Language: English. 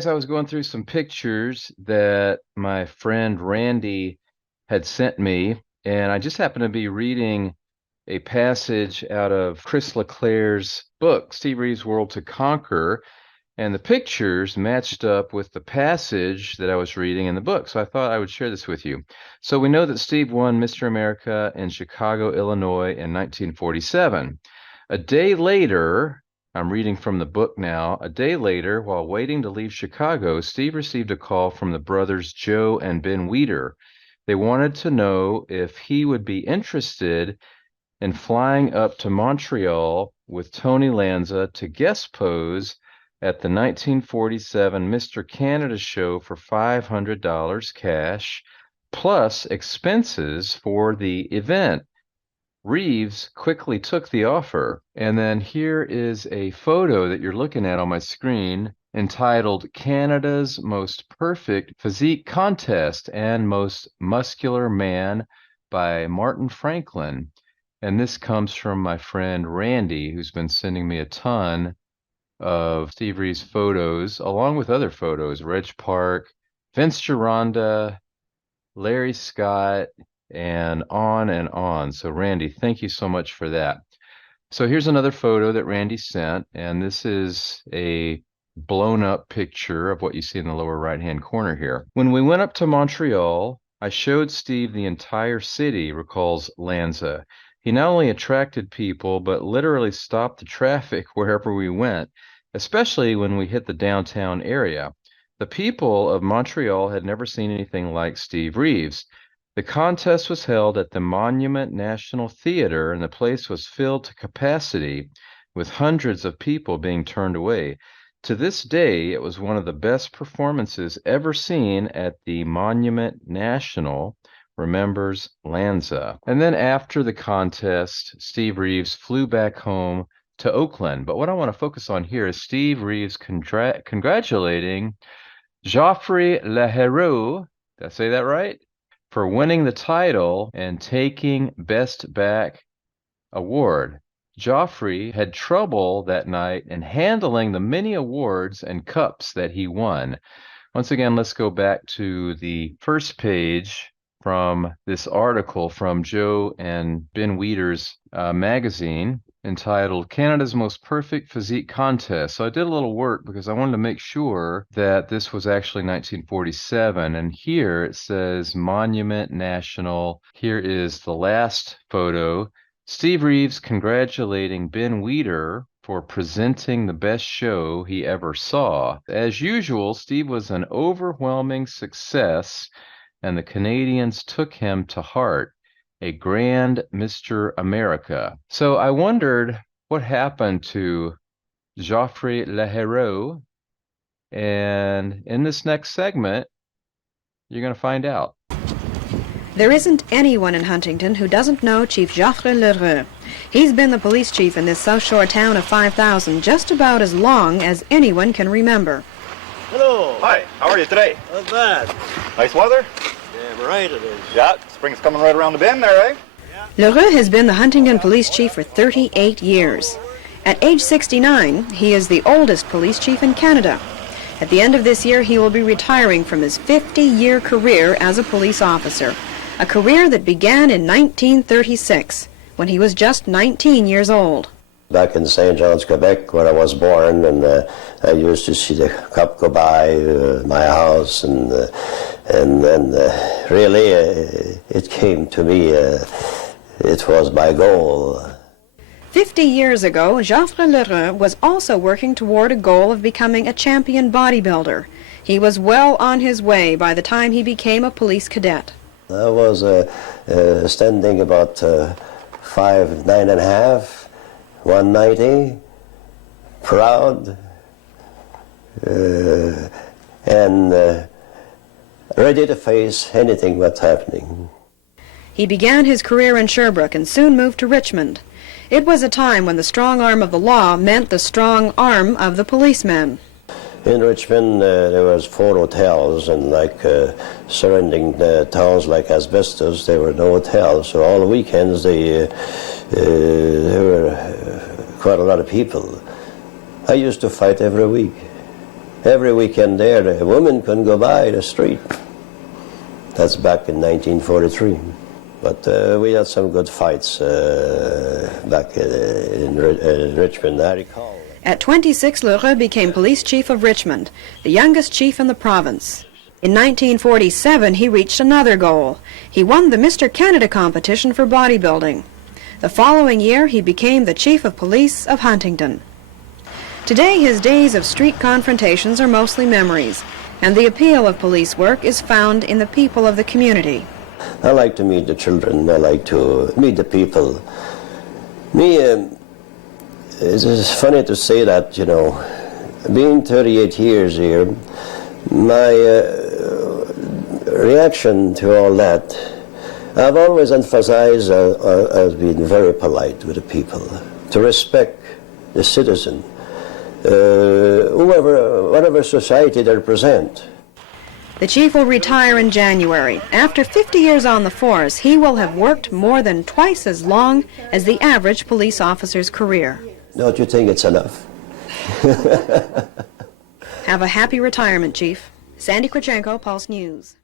guys, I was going through some pictures that my friend Randy had sent me, and I just happened to be reading a passage out of Chris LeClair's book, Steve Reeves' World to Conquer, and the pictures matched up with the passage that I was reading in the book. So I thought I would share this with you. So we know that Steve won Mr. America in Chicago, Illinois in 1947. A day later, I'm reading from the book now. A day later, while waiting to leave Chicago, Steve received a call from the brothers Joe and Ben Weider. They wanted to know if he would be interested in flying up to Montreal with Tony Lanza to guest pose at the 1947 Mr. Canada show for $500 cash, plus expenses for the event. Reeves quickly took the offer, and then here is a photo that you're looking at on my screen entitled Canada's Most Perfect Physique Contest and Most Muscular Man by Martin Franklin. And this comes from my friend Randy, who's been sending me a ton of Steve Reeves photos, along with other photos, Reg Park, Vince Gironda, Larry Scott, and on and on. So Randy, thank you so much for that. So here's another photo that Randy sent, and this is a blown up picture of what you see in the lower right-hand corner here. When we went up to Montreal, I showed Steve the entire city, recalls Lanza. He not only attracted people, but literally stopped the traffic wherever we went, especially when we hit the downtown area. The people of Montreal had never seen anything like Steve Reeves. The contest was held at the Monument National Theater, and the place was filled to capacity, with hundreds of people being turned away. To this day, it was one of the best performances ever seen at the Monument National, remembers Lanza. And then after the contest, Steve Reeves flew back home to Oakland. But what I want to focus on here is Steve Reeves congratulating Joffre Leheroux, did I say that right? For winning the title and taking Best Back award. Joffre had trouble that night in handling the many awards and cups that he won. Once again, let's go back to the first page from this article from Joe and Ben Weider's magazine entitled Canada's Most Perfect Physique Contest. So I did a little work because I wanted to make sure that this was actually 1947. And here it says Monument National. Here is the last photo. Steve Reeves congratulating Ben Weider for presenting the best show he ever saw. As usual, Steve was an overwhelming success, and the Canadians took him to heart. A grand Mr. America. So I wondered what happened to Joffre Leheroux, and in this next segment, you're going to find out. There isn't anyone in Huntington who doesn't know Chief Joffre Leheroux. He's been the police chief in this South Shore town of 5,000 just about as long as anyone can remember. Hello. Hi, how are you today? Not bad. Nice weather? Damn right it is. Yeah, spring's coming right around the bend there, eh? Leheroux has been the Huntington police chief for 38 years. At age 69, he is the oldest police chief in Canada. At the end of this year, he will be retiring from his 50-year career as a police officer, a career that began in 1936, when he was just 19 years old. Back in St. John's, Quebec, where I was born, and I used to see the cop go by my house, and then really it came to me, it was my goal. 50 years ago, Joffre Leheroux was also working toward a goal of becoming a champion bodybuilder. He was well on his way by the time he became a police cadet. I was standing about 5'9½", 190, proud, and ready to face anything that's happening. He began his career in Sherbrooke and soon moved to Richmond. It was a time when the strong arm of the law meant the strong arm of the policeman. In Richmond, there was 4 hotels, and like surrounding towns like Asbestos, there were no hotels. So all the weekends, there were quite a lot of people. I used to fight every week. every weekend there, a woman couldn't go by the street. That's back in 1943. But we had some good fights back in Richmond, I recall. At 26, Lheureux became police chief of Richmond, the youngest chief in the province. In 1947, he reached another goal. He won the Mr. Canada competition for bodybuilding. The following year, he became the chief of police of Huntington. Today, his days of street confrontations are mostly memories, and the appeal of police work is found in the people of the community. I like to meet the children. I like to meet the people. It's funny to say that, you know, being 38 years here, my reaction to all that, I've always emphasized as being very polite with the people, to respect the citizen, whatever society they represent. The chief will retire in January. After 50 years on the force, he will have worked more than twice as long as the average police officer's career. Don't you think it's enough? Have a happy retirement, Chief. Sandy Krachenko, Pulse News.